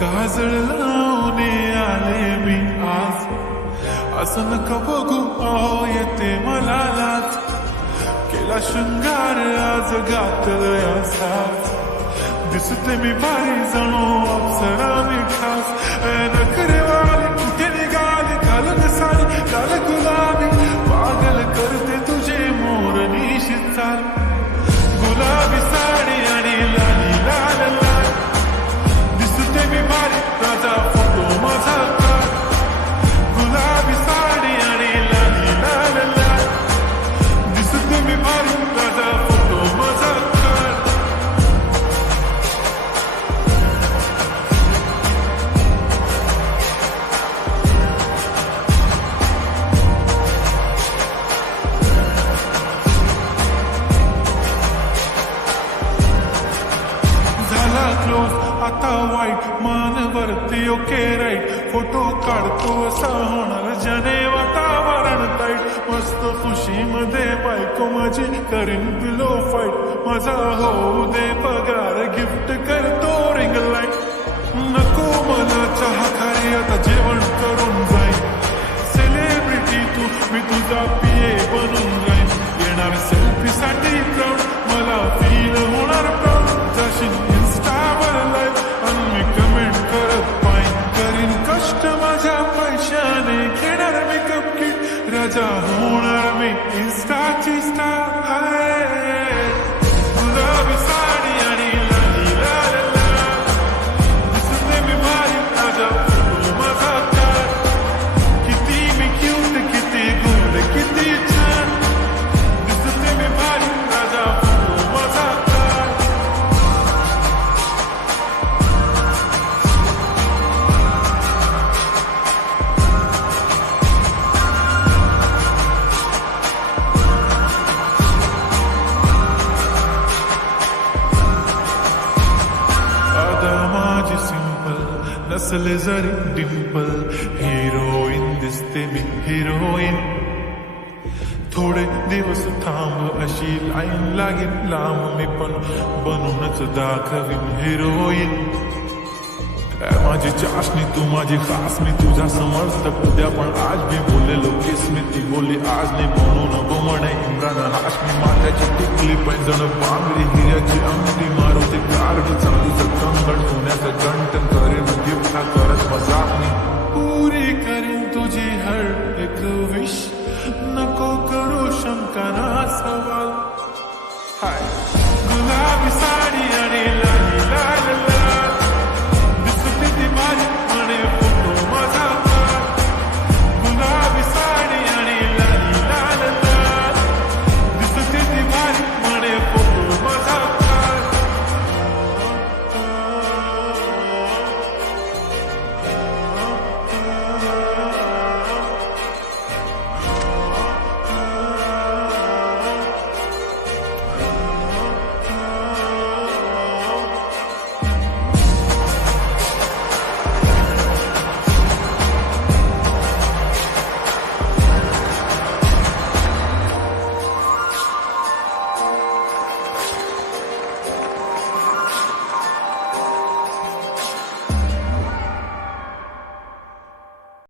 काजळ लावून आले मी आज, असं नका बघू अहो येते मला लाज. केला शृंगार आज घातलंय असाच, दिसते मी भारी जणू अप्सरा मी खास. नखरेवाली कुठे निघाली घालून साडी लाल गुलाबी, पागल करते तुझे मोर निशित चाल. गुलाबी साडी आणि लाली लाल लाल, दिसते मी भारी राजा फोटो माझा काढ. गुलाबी साडी आणि लाली लाल लाल, दिसते मी भारी राजा फोटो माझा काढ. झाला क्लोज आता वाईट, मान वरती ओके राईट. फोटो काढतो असा होणार जने वातावरण टाईट. मस्त खुशीमध्ये बायको माझी करीन पिलो फाईट. माझा होऊ दे पगार गिफ्ट करतो रिंग लाईट. नको मला चहा खारी आता जेवण करून जाईन. सेलिब्रिटी तू मी तुझा पिये बनून जाईन. येणार सेल्फी साठी क्राऊड, मला फील होणार प्राऊड. जाशील इन्स्टावर लाईव्ह आणि मी कमेंट करत पाईन. करीन कष्ट माझ्या पैशाने, घेणार मी कपकीट. राजा होणार मी इन्स्टाची स्टार. गुलाबी साडी आणि लाली लाल लाल, दिसते मी भारी राजा फोटो माझा काढ. किती मी क्यूट किती गोड किती छान, दिसते मी भारी राजा फोटो माझा काढ. आता माझी सिंपल नसले जरी डिंपल, हिरोईन दिसते मी हिरोईन. थोडे दिवस थांब अशी लाईन लागेल लांब, मी पण बनूनच दाखवीन हिरोईन. माझी चाशनी तू माझी खास, मी तुझा समर्थक उद्या पण आज मी बोललेलो किस मी ती बोलली आज नाही. म्हणून गोमणे इम्रान हाशमी, माथ्याची टिकली पैंजण बांगडी, हिऱ्याची अंगठी मारुती कार, चांदीचं कंगण सोन्याचं गंटन करीन गिफ्ट हा करत मजाकनी. पुरी करीन तुझी हर एक विश, नको करू शंका ना सवाल. हाय